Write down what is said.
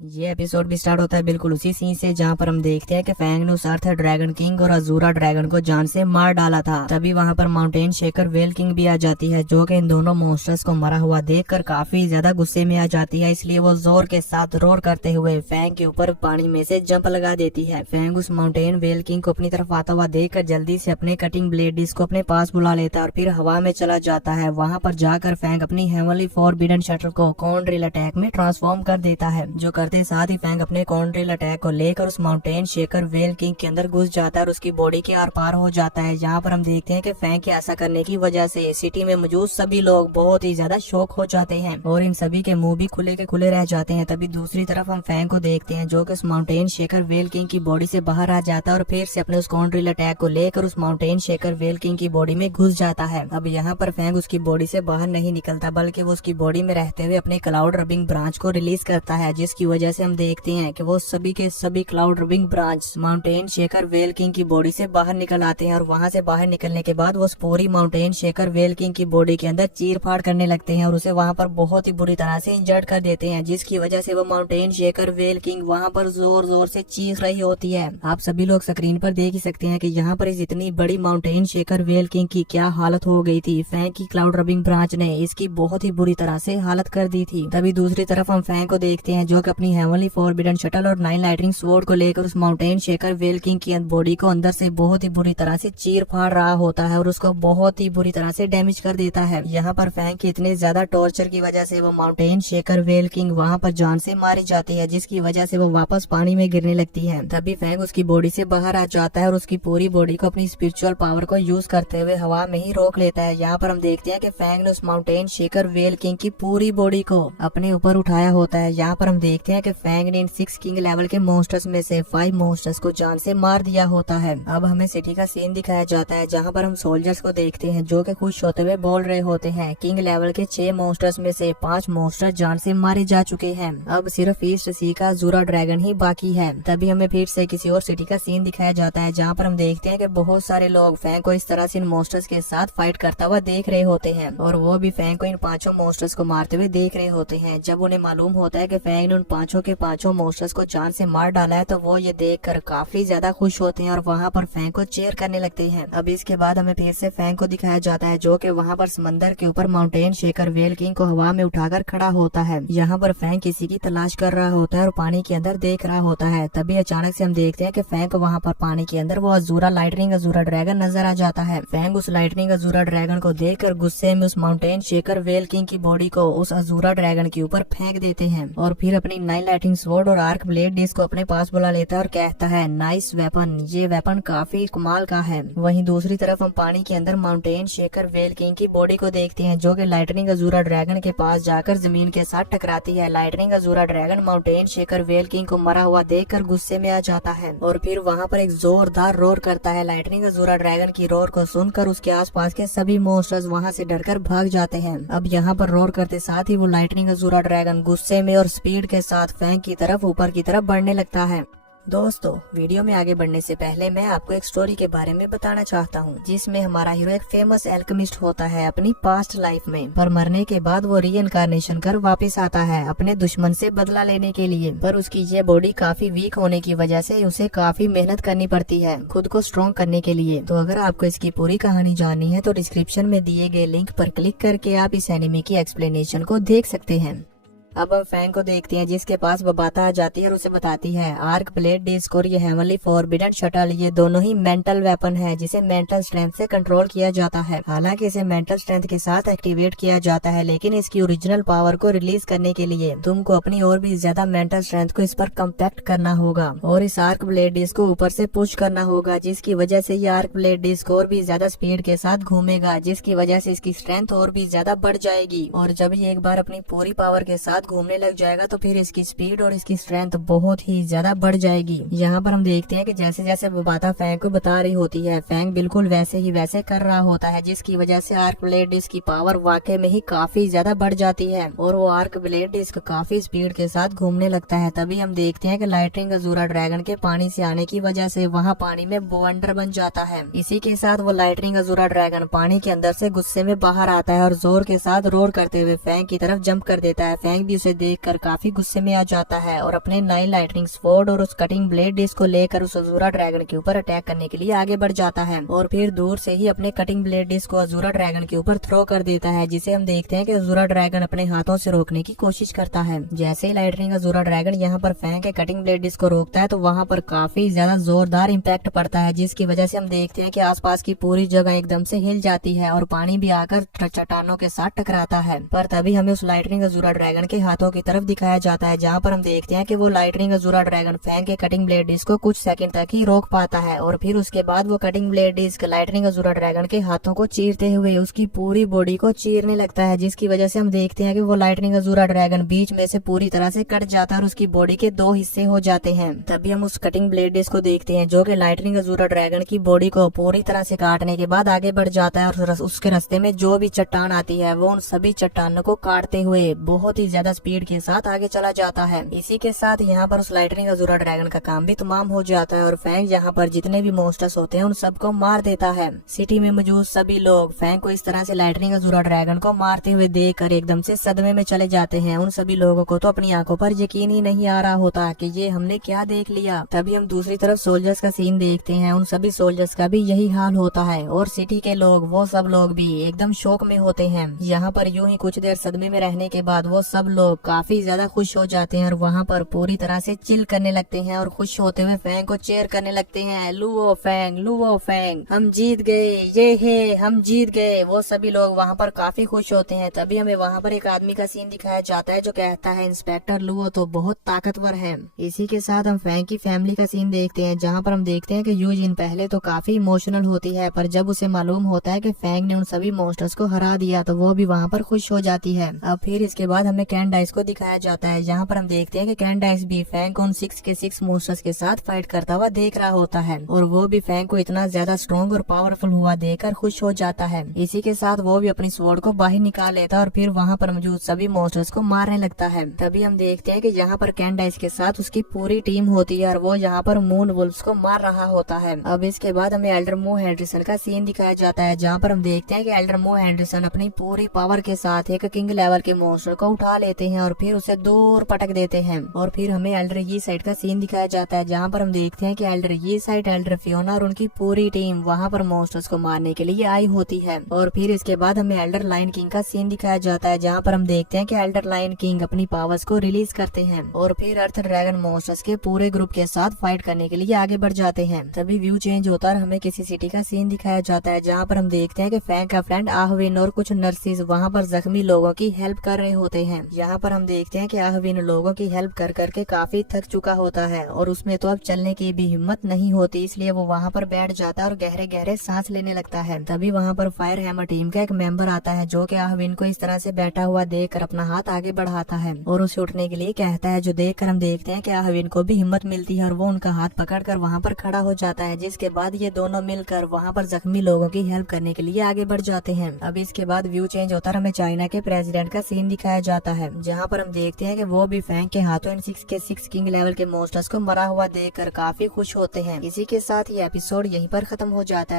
ये एपिसोड भी स्टार्ट होता है बिल्कुल उसी सीन से जहाँ पर हम देखते हैं कि फैंग ने उस अर्थ ड्रैगन किंग और अजूरा ड्रैगन को जान से मार डाला था। तभी वहाँ पर माउंटेन शेकर वेल किंग भी आ जाती है, जो कि इन दोनों मॉन्स्टर्स को मरा हुआ देखकर काफी ज्यादा गुस्से में आ जाती है। इसलिए वो जोर के साथ रोर करते हुए फैंग के ऊपर पानी में से जंप लगा देती है। फैंग उस माउंटेन वेल किंग को अपनी तरफ आता हुआ देखकर जल्दी से अपने कटिंग ब्लेड डिस्क को अपने पास बुला लेता है और फिर हवा में चला जाता है। वहाँ पर जाकर फैंग अपनी हेवनली फॉरबिडन शटल को कॉर्नड्रिल अटैक में ट्रांसफॉर्म कर देता है, जो करते साथ ही फैंग अपने कॉर्नड्रिल अटैक को लेकर उस माउंटेन शेकर वेल किंग के अंदर घुस जाता है और उसकी बॉडी के आर पार हो जाता है। यहाँ पर हम देखते हैं कि फैंग के ऐसा करने की वजह से सिटी में मौजूद सभी लोग बहुत ही ज्यादा शॉक हो जाते हैं और इन सभी के मुंह भी खुले के खुले रह जाते हैं। तभी दूसरी तरफ हम फैंग को देखते हैं, जो कि उस माउंटेन शेकर वेल किंग की बॉडी से बाहर आ जाता है और फिर से अपने उस कॉर्नड्रिल अटैक को लेकर उस माउंटेन शेकर वेल किंग की बॉडी में घुस जाता है। अब यहाँ पर फैंग उसकी बॉडी से बाहर नहीं निकलता, बल्कि वो उसकी बॉडी में रहते हुए अपने क्लाउड रबिंग ब्रांच को रिलीज करता है, जिसकी वजह से हम देखते हैं कि वो सभी के सभी cloud rubbing branch mountain shaker whale king की बॉडी से बाहर निकल आते हैं और वहाँ से बाहर निकलने के बाद वो पूरी माउंटेन शेकर वेल किंग की बॉडी के अंदर चीर फाड़ करने लगते हैं और उसे वहाँ पर बहुत ही बुरी तरह से इंजर्ड कर देते हैं, जिसकी वजह से वो माउंटेन शेकर वेल किंग वहाँ पर जोर जोर से चीख रही होती है। आप सभी लोग स्क्रीन पर देख ही सकते हैं कि यहाँ पर इस इतनी बड़ी माउंटेन शेकर वेल किंग की क्या हालत हो गई थी। फैंग की क्लाउड रबिंग ब्रांच ने इसकी बहुत ही बुरी तरह से हालत कर दी थी। तभी दूसरी तरफ हम फैंग को देखते हैं, जो कि अपनी हेवनली फॉरबिडन शटल और 9 लाइटनिंग स्वॉर्ड को लेकर उस माउंटेन शेकर वेल किंग की बॉडी को अंदर से बहुत ही बुरी तरह से चीर फाड़ रहा होता है और उसको बहुत ही बुरी तरह से डैमेज कर देता है। यहाँ पर फैंग के इतने ज्यादा टॉर्चर की वजह से वो माउंटेन शेकर वेल किंग वहाँ पर जान से मारी जाती है, जिसकी वजह से वो वापस पानी में गिरने लगती है। तभी फैंग उसकी बॉडी से बाहर आ जाता है और उसकी पूरी बॉडी को अपनी स्पिरिचुअल पावर को यूज करते हुए हवा में ही रोक लेता है। यहाँ पर हम देखते हैं कि फैंग ने उस माउंटेन शेकर वेल किंग की पूरी बॉडी को अपने ऊपर उठाया होता है। यहाँ पर हम देखते हैं कि फैंग ने इन 6 किंग लेवल के मॉन्स्टर्स में से 5 मॉन्स्टर्स को जान से मार दिया होता है। अब हमें सिटी का सीन दिखाया जाता है, जहाँ पर हम सोल्जर्स को देखते हैं, जो कि खुश होते हुए बोल रहे होते हैं। किंग लेवल के 6 मॉन्स्टर्स में से 5 मॉन्स्टर जान से मारे जा चुके हैं। अब सिर्फ ईस्ट सी का अजूरा ड्रैगन ही बाकी है। तभी हमें फिर से किसी और सिटी का सीन दिखाया जाता है, जहाँ पर हम देखते हैं कि बहुत सारे लोग फैंग को इस तरह से इन मॉन्स्टर्स के साथ फाइट करता हुआ देख रहे होते हैं और वो भी फैंग को इन 5 मॉन्स्टर्स को मारते हुए देख रहे होते हैं। जब उन्हें मालूम होता है कि फैंग ने उन 5 के 5 मॉन्स्टर्स को जान से मार डाला है, तो वो ये देखकर काफी ज्यादा खुश होते हैं और वहाँ पर फैंग को चीयर करने लगते हैं। अब इसके बाद हमें फिर से फैंग को दिखाया जाता है, जो कि वहाँ पर समंदर के ऊपर माउंटेन शेकर वेल किंग को हवा में उठाकर खड़ा होता है। यहाँ पर फैंग किसी की तलाश कर रहा होता है और पानी के अंदर देख रहा होता है। तभी अचानक से हम देखते हैं कि फैंग को वहाँ पर पानी के अंदर वो अजूरा लाइटनिंग अजूरा ड्रैगन नजर आ जाता है। फैंग उस लाइटनिंग अजूरा ड्रैगन को देखकर गुस्से में उस माउंटेन शेकर वेल किंग की बॉडी को उस अजूरा ड्रैगन के ऊपर फेंक देते हैं और फिर अपनी 9 लाइटनिंग स्वॉर्ड और आर्क ब्लेड डिस्क को अपने पास बुला लेता है और कहता है, नाइस वेपन, ये वेपन काफी कमाल का है। वहीं दूसरी तरफ हम पानी के अंदर माउंटेन शेकर वेल किंग की बॉडी को देखते हैं, जो कि लाइटनिंग अजूरा ड्रैगन के पास जाकर जमीन के साथ टकराती है। Lightning azure dragon mountain shaker whale king को मरा हुआ देखकर गुस्से में आ जाता है और फिर वहाँ पर एक जोरदार रोर करता है। लाइटनिंग अजूरा ड्रैगन की रोर को सुनकर उसके आसपास के सभी मॉन्स्टर्स वहाँ से डरकर भाग जाते हैं। अब यहाँ पर रोर करते साथ ही वो लाइटनिंग अजूरा ड्रैगन गुस्से में और स्पीड के साथ फैंग की तरफ ऊपर की तरफ बढ़ने लगता है। दोस्तों, वीडियो में आगे बढ़ने से पहले मैं आपको एक स्टोरी के बारे में बताना चाहता हूँ, जिसमें हमारा हीरो एक फेमस एल्केमिस्ट होता है अपनी पास्ट लाइफ में, पर मरने के बाद वो रीइंकार्नेशन कर वापस आता है अपने दुश्मन से बदला लेने के लिए। पर उसकी ये बॉडी काफी वीक होने की वजह से उसे काफी मेहनत करनी पड़ती है खुद को स्ट्रॉन्ग करने के लिए। तो अगर आपको इसकी पूरी कहानी जाननी है तो डिस्क्रिप्शन में दिए गए लिंक पर क्लिक करके आप इस एनिमे की एक्सप्लेनेशन को देख सकते हैं। अब हम फैंग को देखते हैं, जिसके पास बबाता आ जाती है और उसे बताती है, आर्क ब्लेड डिस्क और ये हेवनली फॉरबिडन शटल ये दोनों ही मेंटल वेपन है, जिसे मेंटल स्ट्रेंथ से कंट्रोल किया जाता है। हालांकि इसे मेंटल स्ट्रेंथ के साथ एक्टिवेट किया जाता है, लेकिन इसकी ओरिजिनल पावर को रिलीज करने के लिए तुमको अपनी और भी ज्यादा मेंटल स्ट्रेंथ को इस पर कम्पैक्ट करना होगा और इस आर्क ब्लेड डिस्क को ऊपर से पुश करना होगा, जिसकी वजह से ये आर्क ब्लेड डिस्क और भी ज्यादा स्पीड के साथ घूमेगा, जिसकी वजह से इसकी स्ट्रेंथ और भी ज्यादा बढ़ जाएगी। और जब ये एक बार अपनी पूरी पावर के साथ घूमने लग जाएगा तो फिर इसकी स्पीड और इसकी स्ट्रेंथ बहुत ही ज्यादा बढ़ जाएगी। यहाँ पर हम देखते हैं कि जैसे जैसे बबाता फैंग को बता रही होती है, फैंग बिल्कुल वैसे ही वैसे कर रहा होता है, जिसकी वजह से आर्क ब्लेड डिस्क की पावर वाकई में ही काफी ज्यादा बढ़ जाती है और वो आर्क ब्लेड डिस्क काफी स्पीड के साथ घूमने लगता है। तभी हम देखते हैं कि लाइटनिंग अजूरा ड्रैगन के पानी से आने की वजह से वहाँ पानी में बवंडर बन जाता है। इसी के साथ वो लाइटनिंग अजूरा ड्रैगन पानी के अंदर से गुस्से में बाहर आता है और जोर के साथ रोर करते हुए फैंग की तरफ जंप कर देता है। फैंग भी उसे देखकर काफी गुस्से में आ जाता है और अपने नए लाइटनिंग स्वॉर्ड और उस कटिंग ब्लेड डिस्क को लेकर उस अजूरा ड्रैगन के ऊपर अटैक करने के लिए आगे बढ़ जाता है और फिर दूर से ही अपने कटिंग ब्लेड डिस्क को अजूरा ड्रैगन के ऊपर थ्रो कर देता है, जिसे हम देखते हैं कि अजूरा ड्रैगन अपने हाथों से रोकने की कोशिश करता है। जैसे ही लाइटनिंग अजूरा ड्रैगन यहाँ पर फैंग के कटिंग ब्लेड डिस्क को रोकता है तो वहाँ पर काफी ज्यादा जोरदार इम्पैक्ट पड़ता है, जिसकी वजह से हम देखते हैं कि आसपास की पूरी जगह एकदम से हिल जाती है और पानी भी आकर चट्टानों के साथ टकराता है। पर तभी हमें उस लाइटनिंग अजूरा ड्रैगन के हाथों की तरफ दिखाया जाता है, जहाँ पर हम देखते हैं कि वो लाइटनिंग अजूरा ड्रैगन फैंग के कटिंग ब्लेड डिस्क को कुछ सेकंड तक ही रोक पाता है और फिर उसके बाद वो cutting blade disc lightning azure dragon के हाथों को चीरते हुए उसकी पूरी बॉडी को चीरने लगता है, जिसकी वजह से हम देखते हैं कि वो लाइटनिंग अजूरा ड्रैगन बीच में से पूरी तरह से कट जाता है और उसकी बॉडी के 2 हिस्से हो जाते हैं। तभी हम उस कटिंग ब्लेड डिस्क को देखते हैं जो कि लाइटनिंग अजूरा ड्रैगन की बॉडी को पूरी तरह से काटने के बाद आगे बढ़ जाता है और उसके रास्ते में जो भी चट्टान आती है वो उन सभी चट्टानों को काटते हुए बहुत ही ज्यादा स्पीड के साथ आगे चला जाता है। इसी के साथ यहाँ पर उस लाइटनिंग अजूरा ड्रैगन का काम भी तमाम हो जाता है और फैंग यहाँ पर जितने भी मॉन्स्टर्स होते हैं उन सबको मार देता है। सिटी में मौजूद सभी लोग फैंग को इस तरह से लाइटनिंग अजूरा ड्रैगन को मारते हुए देखकर एकदम से सदमे में चले जाते हैं। उन सभी लोगों को तो अपनी आंखों पर यकीन ही नहीं आ रहा होता कि ये हमने क्या देख लिया। तभी हम दूसरी तरफ सोल्जर्स का सीन देखते हैं। उन सभी सोल्जर्स का भी यही हाल होता है और सिटी के लोग वो सब लोग भी एकदम शौक में होते हैं। यहाँ पर यूं ही कुछ देर सदमे में रहने के बाद वो सब लोग काफी ज्यादा खुश हो जाते हैं और वहाँ पर पूरी तरह से चिल करने लगते हैं और खुश होते हुए फैंग को चेयर करने लगते हैं। लुओ फैंग हम जीत गए, ये है हम जीत गए। वो सभी लोग वहाँ पर काफी खुश होते हैं। तभी हमें वहाँ पर एक आदमी का सीन दिखाया जाता है जो कहता है इंस्पेक्टर लुओ तो बहुत ताकतवर है। इसी के साथ हम फैंग की फैमिली का सीन देखते हैं, जहाँ पर हम देखते हैं कि यूजिन पहले तो काफी इमोशनल होती है, पर जब उसे मालूम होता है कि फैंग ने उन सभी मॉन्स्टर्स को हरा दिया तो वो भी वहाँ पर खुश हो जाती है। अब फिर इसके बाद हमें कैंडाइस को दिखाया जाता है, जहाँ पर हम देखते हैं कि कैंडाइस भी फैंग को उन 6 के 6 मॉन्स्टर्स के साथ फाइट करता हुआ देख रहा होता है और वो भी फैंग को इतना ज्यादा स्ट्रॉन्ग और पावरफुल हुआ देखकर खुश हो जाता है। इसी के साथ वो भी अपनी स्वॉर्ड को बाहर निकाल लेता है और फिर वहाँ पर मौजूद सभी मॉन्स्टर्स को मारने लगता है। तभी हम देखते हैं कि यहाँ पर कैंडाइस के साथ उसकी पूरी टीम होती है और वो यहाँ पर मून वुल्फ्स को मार रहा होता है। अब इसके बाद हमें एल्डर मो हेंडरसन का सीन दिखाया जाता है, जहाँ पर हम देखते हैं कि एल्डर मो हेंडरसन अपनी पूरी पावर के साथ एक किंग लेवल के मॉन्स्टर को उठा लेते हैं और फिर उसे दूर पटक देते हैं। और फिर हमें एल्डर ये साइड का सीन दिखाया जाता है, जहाँ पर हम देखते हैं कि एल्डर ये साइड, एल्डर फियोना और उनकी पूरी टीम वहाँ पर मॉन्स्टर्स को मारने के लिए आई होती है। और फिर इसके बाद हमें एल्डर लायन किंग का सीन दिखाया जाता है, जहाँ पर हम देखते हैं कि एल्डर लायन किंग अपनी पावर्स को रिलीज करते हैं और फिर अर्थ ड्रैगन मॉन्स्टर्स के पूरे ग्रुप के साथ फाइट करने के लिए आगे बढ़ जाते हैं। तभी व्यू चेंज होता है और हमें किसी सिटी का सीन दिखाया जाता है, जहाँ पर हम देखते हैं कि फैंग का फ्रेंड आहविन और कुछ नर्सिस वहाँ पर जख्मी लोगों की हेल्प कर रहे होते हैं। यहाँ पर हम देखते हैं कि आहविन लोगों की हेल्प कर करके काफी थक चुका होता है और उसमें तो अब चलने की भी हिम्मत नहीं होती, इसलिए वो वहाँ पर बैठ जाता है और गहरे गहरे सांस लेने लगता है। तभी वहाँ पर फायर हैमर टीम का एक मेंबर आता है जो कि आहविन को इस तरह से बैठा हुआ देखकर अपना हाथ आगे बढ़ाता है और उसे उठने के लिए कहता है, जो देखकर हम देखते हैं कि आहविन को भी हिम्मत मिलती है और वो उनका हाथ पकड़कर वहाँ पर खड़ा हो जाता है, जिसके बाद ये दोनों मिलकर वहाँ पर जख्मी लोगों की हेल्प करने के लिए आगे बढ़ जाते हैं। अब इसके बाद व्यू चेंज होता है, हमें चाइना के प्रेसिडेंट का सीन दिखाया जाता है, जहाँ पर हम देखते हैं कि वो भी फैंग के हाथों इन 6 के 6 किंग लेवल के मॉन्स्टर्स को मरा हुआ देखकर काफी खुश होते हैं। इसी के साथ ये एपिसोड यहीं पर खत्म हो जाता है।